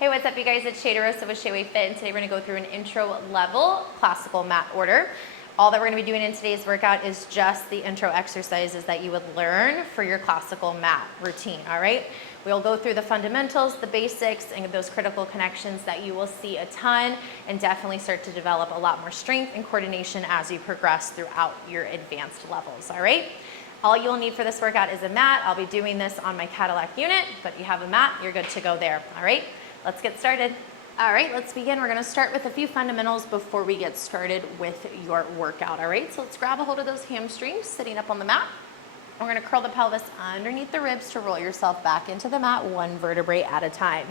Hey, what's up you guys? It's Shea with Shea Fit, and today we're gonna go through an intro level classical mat order. All that we're gonna be doing in today's workout is just the intro exercises that you would learn for your classical mat routine, all right? We'll go through the fundamentals, the basics, and those critical connections that you will see a ton and definitely start to develop a lot more strength and coordination as you progress throughout your advanced levels, all right? All you'll need for this workout is a mat. I'll be doing this on my Cadillac unit, but you have a mat, you're good to go there, all right? Let's get started. All right, let's begin. We're gonna start with a few fundamentals before we get started with your workout, all right? So let's grab a hold of those hamstrings sitting up on the mat. We're gonna curl the pelvis underneath the ribs to roll yourself back into the mat, one vertebrae at a time.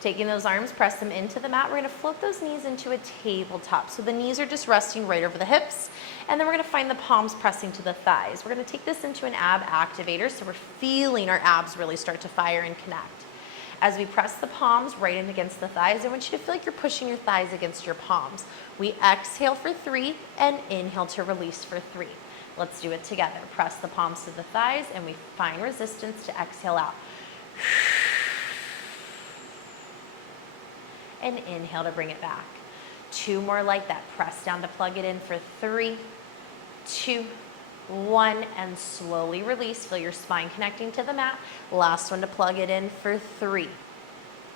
Taking those arms, press them into the mat. We're gonna float those knees into a tabletop. So the knees are just resting right over the hips. And then we're gonna find the palms pressing to the thighs. We're gonna take this into an ab activator so we're feeling our abs really start to fire and connect. As we press the palms right in against the thighs, I want you to feel like you're pushing your thighs against your palms. We exhale for 3 and inhale to release for 3. Let's do it together. Press the palms to the thighs and we find resistance to exhale out. And inhale to bring it back. 2 more like that. Press down to plug it in for 3, 2, 1, and slowly release. Feel your spine connecting to the mat. Last one to plug it in for 3,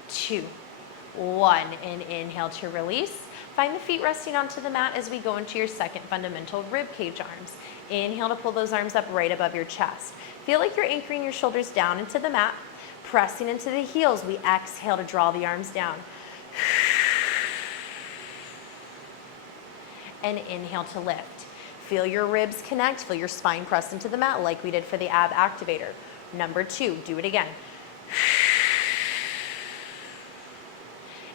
2, 1, and inhale to release. Find the feet resting onto the mat as we go into your second fundamental, rib cage arms. Inhale to pull those arms up right above your chest. Feel like you're anchoring your shoulders down into the mat, pressing into the heels. We exhale to draw the arms down. And inhale to lift. Feel your ribs connect, feel your spine press into the mat like we did for the ab activator. Number 2, do it again.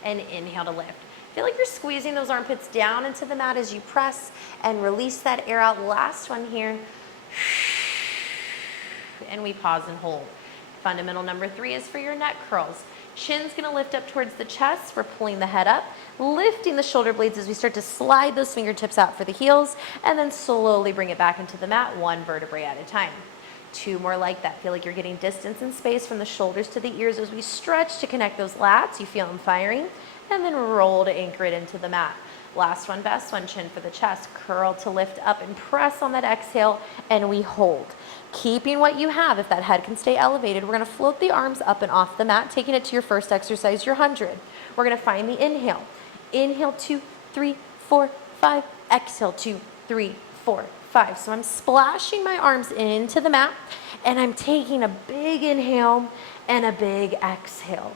And inhale to lift. Feel like you're squeezing those armpits down into the mat as you press and release that air out. Last one here. And we pause and hold. Fundamental number 3 is for your neck curls. Chin's gonna lift up towards the chest. We're pulling the head up, lifting the shoulder blades as we start to slide those fingertips out for the heels, and then slowly bring it back into the mat, one vertebrae at a time. 2 more like that. Feel like you're getting distance and space from the shoulders to the ears as we stretch to connect those lats. You feel them firing, and then roll to anchor it into the mat. Last one, best one, chin for the chest. Curl to lift up and press on that exhale, and we hold. Keeping what you have, if that head can stay elevated, we're gonna float the arms up and off the mat, taking it to your first exercise, your 100. We're gonna find the inhale. Inhale, 2, 3, 4, 5. Exhale, 2, 3, 4, 5. So I'm splashing my arms into the mat, and I'm taking a big inhale and a big exhale.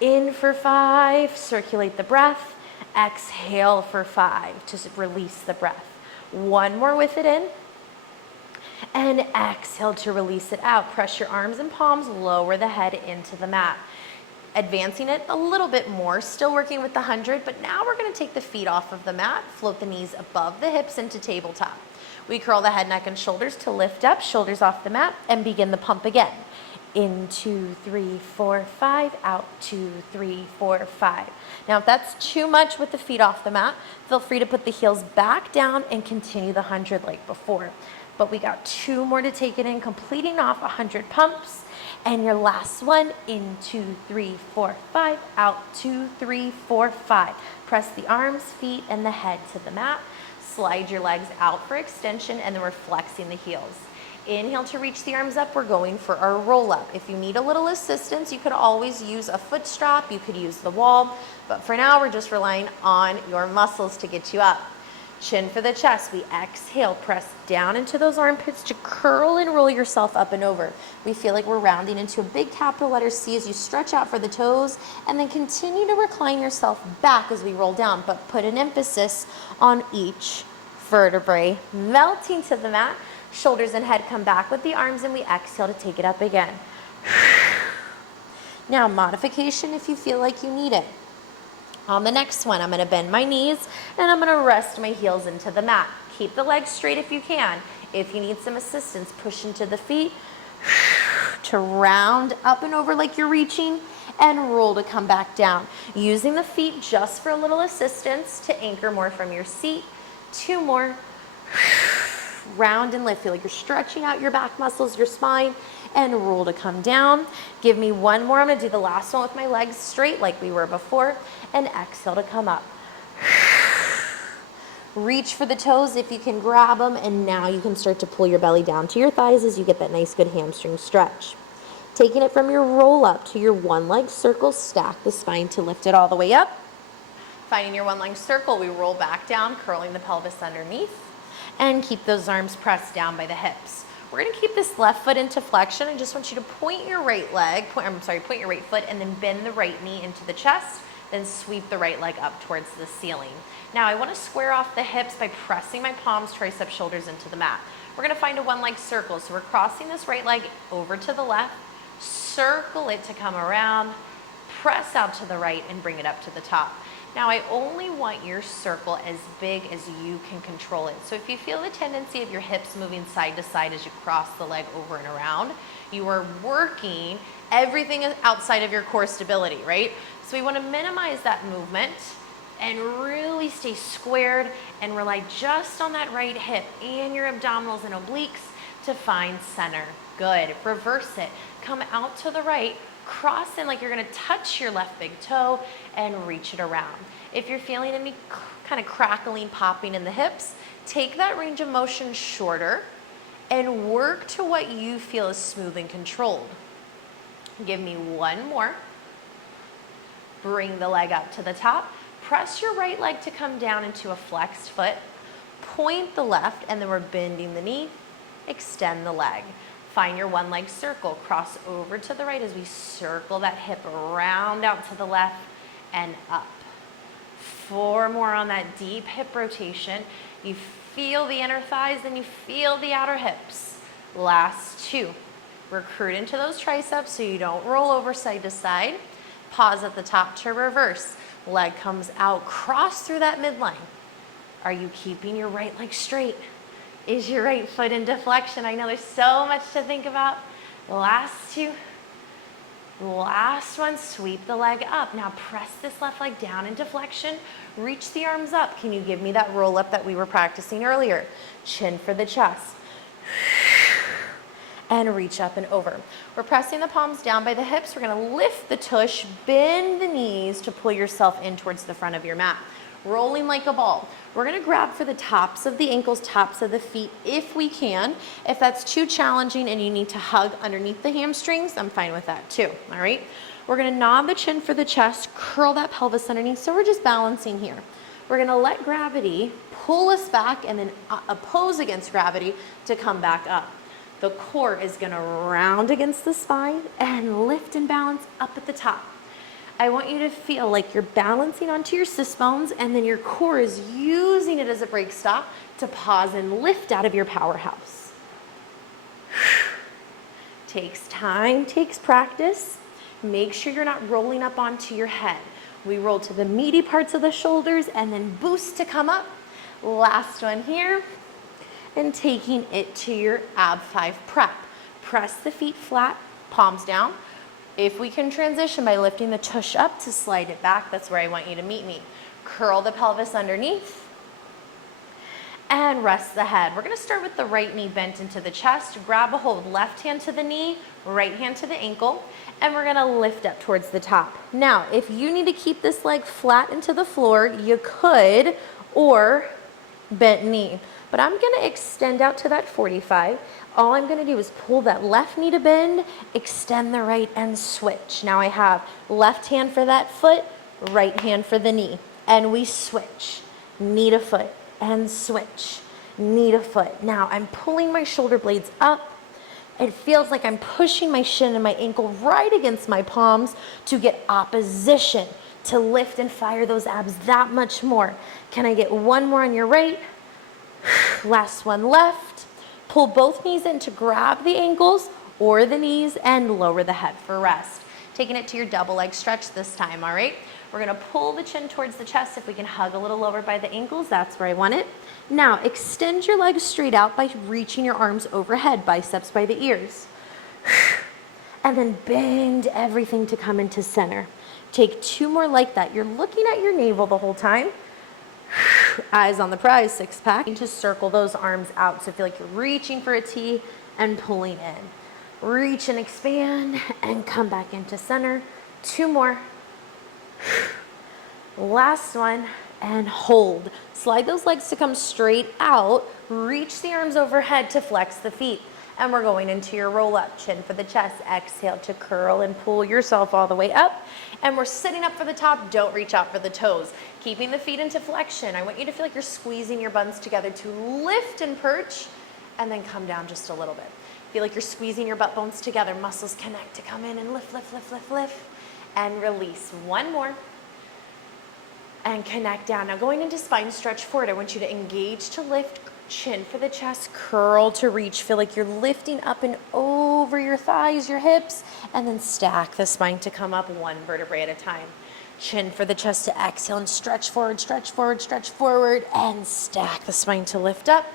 In for 5, circulate the breath. Exhale for 5 to release the breath. 1 more with it in. And exhale to release it out. Press your arms and palms, lower the head into the mat. Advancing it a little bit more, still working with the 100, but now we're gonna take the feet off of the mat, float the knees above the hips into tabletop. We curl the head, neck, and shoulders to lift up, shoulders off the mat, and begin the pump again. In 2, 3, 4, 5, out 2, 3, 4, 5. Now if that's too much with the feet off the mat, feel free to put the heels back down and continue the 100 like before. But we got 2 more to take it in, completing off 100 pumps. And your last one, in 2, 3, 4, 5, out 2, 3, 4, 5. Press the arms, feet, and the head to the mat. Slide your legs out for extension, and then we're flexing the heels. Inhale to reach the arms up. We're going for our roll up. If you need a little assistance, you could always use a foot strap. You could use the wall. But for now, we're just relying on your muscles to get you up. Chin for the chest. We exhale, press down into those armpits to curl and roll yourself up and over. We feel like we're rounding into a big capital letter C as you stretch out for the toes, and then continue to recline yourself back as we roll down, but put an emphasis on each vertebrae. Melting to the mat, shoulders and head come back with the arms, and we exhale to take it up again. Now modification if you feel like you need it. On the next one, I'm gonna bend my knees and I'm gonna rest my heels into the mat. Keep the legs straight if you can. If you need some assistance, push into the feet to round up and over like you're reaching, and roll to come back down. Using the feet just for a little assistance to anchor more from your seat. 2 more. round and lift. Feel like you're stretching out your back muscles, your spine, and roll to come down. Give me one more. I'm gonna do the last one with my legs straight like we were before, and exhale to come up. Reach for the toes if you can grab them, and now you can start to pull your belly down to your thighs as you get that nice good hamstring stretch. Taking it from your roll up to your one leg circle, stack the spine to lift it all the way up. Finding your one leg circle, we roll back down, curling the pelvis underneath, and keep those arms pressed down by the hips. We're gonna keep this left foot into flexion. I just want you to point your right leg, point your right foot, and then bend the right knee into the chest, then sweep the right leg up towards the ceiling. Now I wanna square off the hips by pressing my palms, triceps, shoulders into the mat. We're gonna find a one leg circle. So we're crossing this right leg over to the left, circle it to come around, press out to the right, and bring it up to the top. Now I only want your circle as big as you can control it. So if you feel the tendency of your hips moving side to side as you cross the leg over and around, you are working everything outside of your core stability, right? So we want to minimize that movement and really stay squared and rely just on that right hip and your abdominals and obliques to find center. Good. Reverse it. Come out to the right. Cross in like you're gonna touch your left big toe and reach it around. If you're feeling any kind of crackling, popping in the hips, take that range of motion shorter and work to what you feel is smooth and controlled. Give me one more. Bring the leg up to the top. Press your right leg to come down into a flexed foot. Point the left, and then we're bending the knee. Extend the leg. Find your one leg circle, cross over to the right as we circle that hip around out to the left and up. 4 more on that deep hip rotation. You feel the inner thighs, then you feel the outer hips. Last 2. Recruit into those triceps so you don't roll over side to side. Pause at the top to reverse. Leg comes out, cross through that midline. Are you keeping your right leg straight? Is your right foot in deflection? I know there's so much to think about. Last 2. Last one, sweep the leg up. Now press this left leg down in deflection. Reach the arms up. Can you give me that roll up that we were practicing earlier? Chin for the chest. And reach up and over. We're pressing the palms down by the hips. We're gonna lift the tush, bend the knees to pull yourself in towards the front of your mat. Rolling like a ball. We're gonna grab for the tops of the ankles, tops of the feet if we can. If that's too challenging and you need to hug underneath the hamstrings, I'm fine with that too, all right? We're gonna knob the chin for the chest, curl that pelvis underneath, so we're just balancing here. We're gonna let gravity pull us back and then oppose against gravity to come back up. The core is gonna round against the spine and lift and balance up at the top. I want you to feel like you're balancing onto your sit bones and then your core is using it as a brake stop to pause and lift out of your powerhouse. Takes time, takes practice. Make sure you're not rolling up onto your head. We roll to the meaty parts of the shoulders and then boost to come up. Last one here. And taking it to your ab 5 prep. Press the feet flat, palms down. If we can transition by lifting the tush up to slide it back, that's where I want you to meet me. Curl the pelvis underneath and rest the head. We're gonna start with the right knee bent into the chest. Grab a hold, left hand to the knee, right hand to the ankle, and we're gonna lift up towards the top. Now, if you need to keep this leg flat into the floor, you could, or bent knee. But I'm gonna extend out to that 45. All I'm gonna do is pull that left knee to bend, extend the right, and switch. Now I have left hand for that foot, right hand for the knee. And we switch, knee to foot, and switch, knee to foot. Now I'm pulling my shoulder blades up. It feels like I'm pushing my shin and my ankle right against my palms to get opposition, to lift and fire those abs that much more. Can I get one more on your right? Last one left. Pull both knees in to grab the ankles or the knees and lower the head for rest. Taking it to your double leg stretch this time, all right? We're gonna pull the chin towards the chest. If we can hug a little lower by the ankles, that's where I want it. Now, extend your legs straight out by reaching your arms overhead, biceps by the ears. And then bend everything to come into center. Take 2 more like that. You're looking at your navel the whole time. Eyes on the prize, six pack. To circle those arms out, so feel like you're reaching for a T and pulling in. Reach and expand and come back into center. 2 more. Last one, and hold. Slide those legs to come straight out. Reach the arms overhead to flex the feet. And we're going into your roll up, chin for the chest. Exhale to curl and pull yourself all the way up. And we're sitting up for the top. Don't reach out for the toes. Keeping the feet into flexion. I want you to feel like you're squeezing your buns together to lift and perch, and then come down just a little bit. Feel like you're squeezing your butt bones together. Muscles connect to come in and lift, lift, lift, lift, lift. And release. One more. And connect down. Now going into spine stretch forward, I want you to engage to lift, chin for the chest, curl to reach. Feel like you're lifting up and over your thighs, your hips, and then stack the spine to come up one vertebrae at a time. Chin for the chest to exhale and stretch forward, stretch forward, stretch forward, and stack the spine to lift up.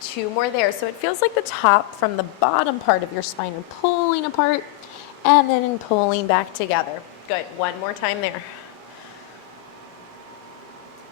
2 more there. So it feels like the top from the bottom part of your spine are pulling apart and then pulling back together. Good. 1 more time there.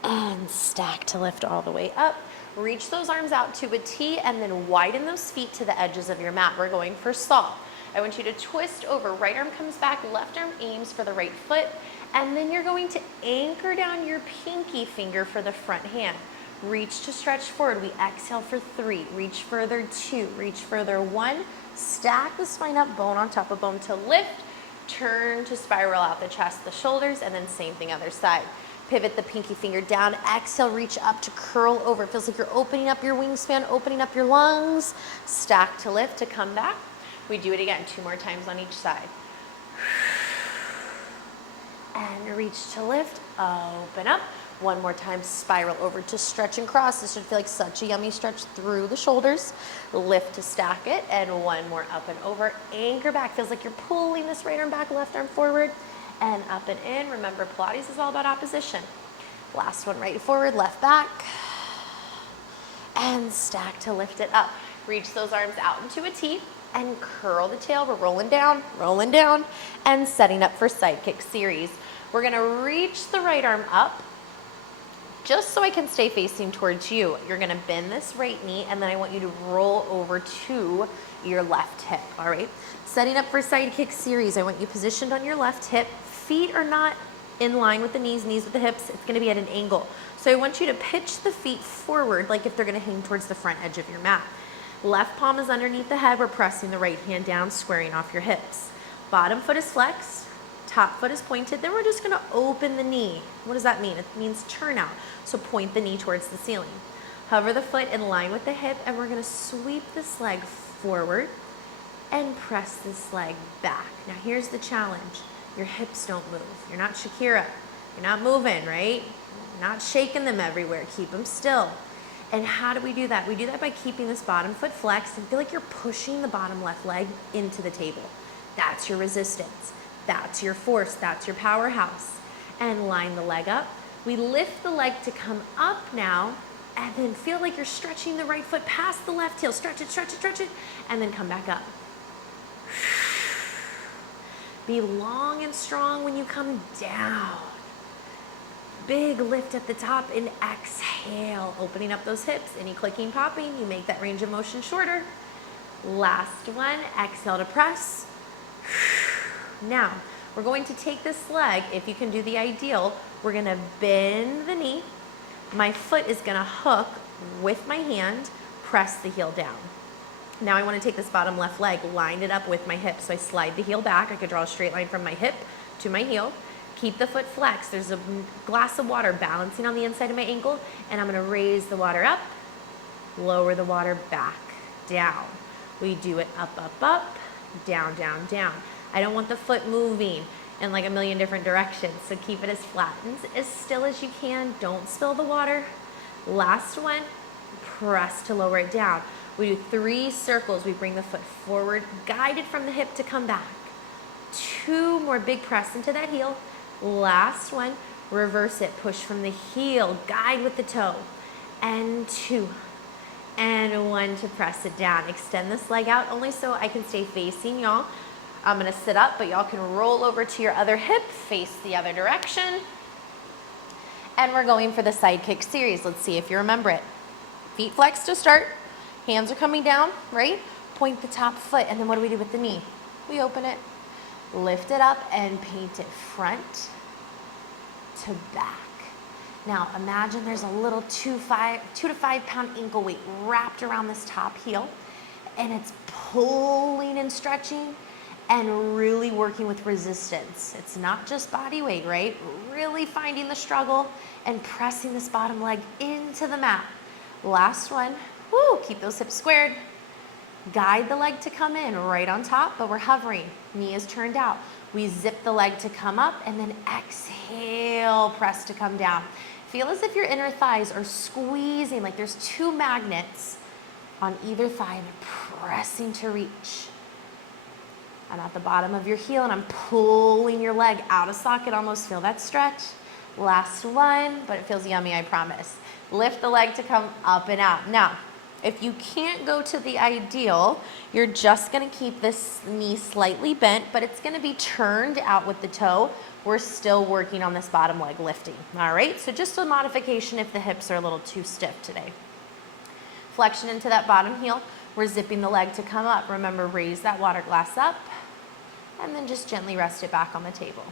And stack to lift all the way up. Reach those arms out to a T and then widen those feet to the edges of your mat. We're going for saw. I want you to twist over. Right arm comes back, left arm aims for the right foot, and then you're going to anchor down your pinky finger for the front hand. Reach to stretch forward. We exhale for 3. Reach further, 2. Reach further, 1. Stack the spine up, bone on top of bone to lift. Turn to spiral out the chest, the shoulders, and then same thing other side. Pivot the pinky finger down. Exhale, reach up to curl over. It feels like you're opening up your wingspan, opening up your lungs. Stack to lift to come back. We do it again, 2 more times on each side. And reach to lift, open up. 1 more time, spiral over to stretch and cross. This should feel like such a yummy stretch through the shoulders. Lift to stack it, and 1 more up and over. Anchor back, feels like you're pulling this right arm back, left arm forward. And up and in. Remember, Pilates is all about opposition. Last one, right forward, left back. And stack to lift it up. Reach those arms out into a T and curl the tail. We're rolling down, and setting up for side kick series. We're gonna reach the right arm up just so I can stay facing towards you. You're gonna bend this right knee, and then I want you to roll over to your left hip, all right? Setting up for side kick series, I want you positioned on your left hip. Feet are not in line with the knees, knees with the hips. It's gonna be at an angle. So I want you to pitch the feet forward like if they're gonna hang towards the front edge of your mat. Left palm is underneath the head. We're pressing the right hand down, squaring off your hips. Bottom foot is flexed, top foot is pointed. Then we're just gonna open the knee. What does that mean? It means turn out. So point the knee towards the ceiling. Hover the foot in line with the hip, and we're gonna sweep this leg forward and press this leg back. Now here's the challenge. Your hips don't move. You're not Shakira. You're not moving, right? You're not shaking them everywhere. Keep them still. And how do we do that? We do that by keeping this bottom foot flexed and feel like you're pushing the bottom left leg into the table. That's your resistance. That's your force. That's your powerhouse. And line the leg up. We lift the leg to come up now, and then feel like you're stretching the right foot past the left heel. Stretch it, stretch it, stretch it, and then come back up. Be long and strong when you come down. Big lift at the top and exhale, opening up those hips. Any clicking, popping, you make that range of motion shorter. Last one, exhale to press. Now, we're going to take this leg, if you can do the ideal, we're gonna bend the knee. My foot is gonna hook with my hand, press the heel down. Now I want to take this bottom left leg, line it up with my hip. So I slide the heel back. I could draw a straight line from my hip to my heel. Keep the foot flexed. There's a glass of water balancing on the inside of my ankle, and I'm going to raise the water up, lower the water back, down. We do it up, up, up, down, down, down. I don't want the foot moving in like a million different directions, so keep it as flat and as still as you can. Don't spill the water. Last one, press to lower it down. We do 3 circles. We bring the foot forward, guided from the hip to come back. 2 more big press into that heel. Last one, reverse it. Push from the heel, guide with the toe. And 2. And 1 to press it down. Extend this leg out only so I can stay facing y'all. I'm gonna sit up, but y'all can roll over to your other hip, face the other direction. And we're going for the side kick series. Let's see if you remember it. Feet flex to start. Hands are coming down, right? Point the top foot, and then what do we do with the knee? We open it, lift it up, and paint it front to back. Now imagine there's a little 2 to 5 pound ankle weight wrapped around this top heel, and it's pulling and stretching and really working with resistance. It's not just body weight, right? Really finding the struggle and pressing this bottom leg into the mat. Last one. Woo, keep those hips squared. Guide the leg to come in right on top, but we're hovering. Knee is turned out. We zip the leg to come up, and then exhale, press to come down. Feel as if your inner thighs are squeezing, like there's 2 magnets on either thigh, and they're pressing to reach. I'm at the bottom of your heel, and I'm pulling your leg out of socket. Almost feel that stretch. Last one, but it feels yummy, I promise. Lift the leg to come up and out. Now, if you can't go to the ideal, you're just gonna keep this knee slightly bent, but it's gonna be turned out with the toe. We're still working on this bottom leg lifting, all right? So just a modification if the hips are a little too stiff today. Flexion into that bottom heel. We're zipping the leg to come up. Remember, raise that water glass up, and then just gently rest it back on the table.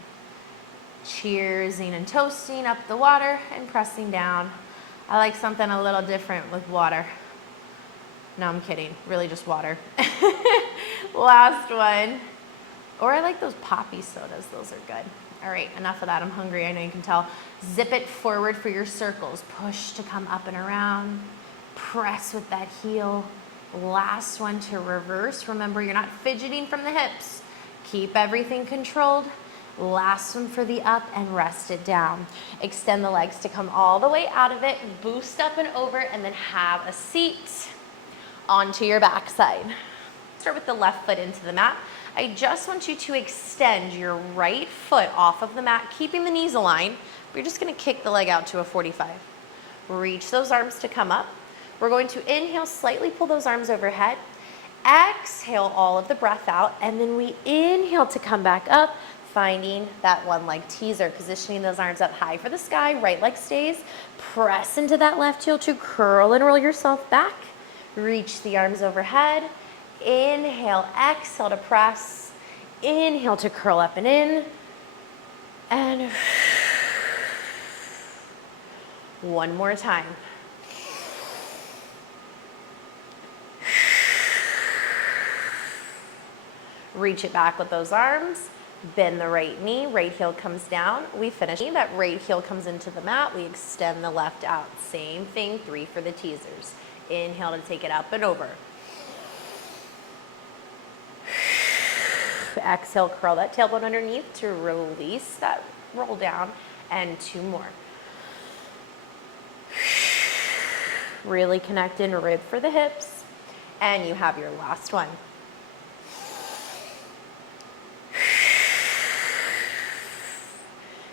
Cheersing and toasting up the water and pressing down. I like something a little different with water. No, I'm kidding. Really just water. Last one. Or I like those poppy sodas. Those are good. All right, enough of that. I'm hungry. I know you can tell. Zip it forward for your circles. Push to come up and around. Press with that heel. Last one to reverse. Remember, you're not fidgeting from the hips. Keep everything controlled. Last one for the up, and rest it down. Extend the legs to come all the way out of it. Boost up and over, and then have a seat onto your backside. Start with the left foot into the mat. I just want you to extend your right foot off of the mat, keeping the knees aligned. We're just gonna kick the leg out to a 45. Reach those arms to come up. We're going to inhale, slightly pull those arms overhead. Exhale all of the breath out, and then we inhale to come back up, finding that one leg teaser, positioning those arms up high for the sky, right leg stays. Press into that left heel to curl and roll yourself back. Reach the arms overhead. Inhale, exhale to press. Inhale to curl up and in. And one more time. Reach it back with those arms. Bend the right knee, right heel comes down. We finish. That right heel comes into the mat. We extend the left out. Same thing, 3 for the teasers. Inhale to take it up and over. Exhale, curl that tailbone underneath to release that roll down, and 2 more. Really connect in rib for the hips, and you have your last one.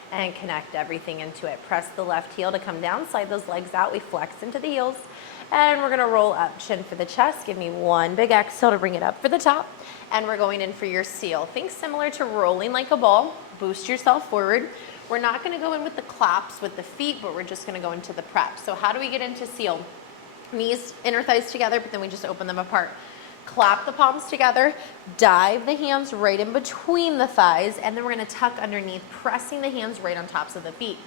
And connect everything into it. Press the left heel to come down, slide those legs out. We flex into the heels, and we're gonna roll up, chin for the chest. Give me one big exhale to bring it up for the top, and we're going in for your seal. Think similar to rolling like a ball. Boost yourself forward. We're not gonna go in with the claps with the feet, but we're just gonna go into the prep. So how do we get into seal? Knees, inner thighs together, but then we just open them apart. Clap the palms together, dive the hands right in between the thighs, and then we're gonna tuck underneath, pressing the hands right on tops of the feet.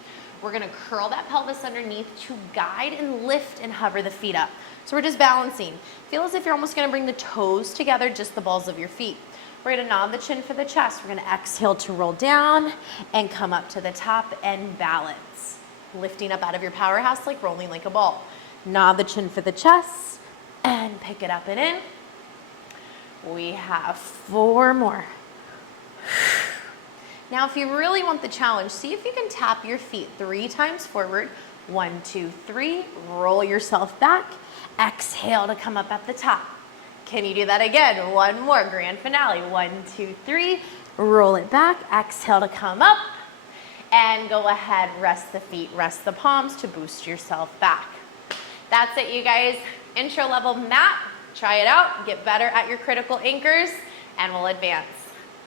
We're gonna curl that pelvis underneath to guide and lift and hover the feet up. So we're just balancing. Feel as if you're almost gonna bring the toes together, just the balls of your feet. We're gonna nod the chin for the chest. We're gonna exhale to roll down and come up to the top and balance. Lifting up out of your powerhouse like rolling like a ball. Nod the chin for the chest and pick it up and in. We have 4 more. Now, if you really want the challenge, see if you can tap your feet 3 times forward. 1, 2, 3. Roll yourself back. Exhale to come up at the top. Can you do that again? 1 more. Grand finale. 1, 2, 3. Roll it back. Exhale to come up. And go ahead, rest the feet, rest the palms to boost yourself back. That's it, you guys. Intro level mat. Try it out, get better at your critical anchors, and we'll advance.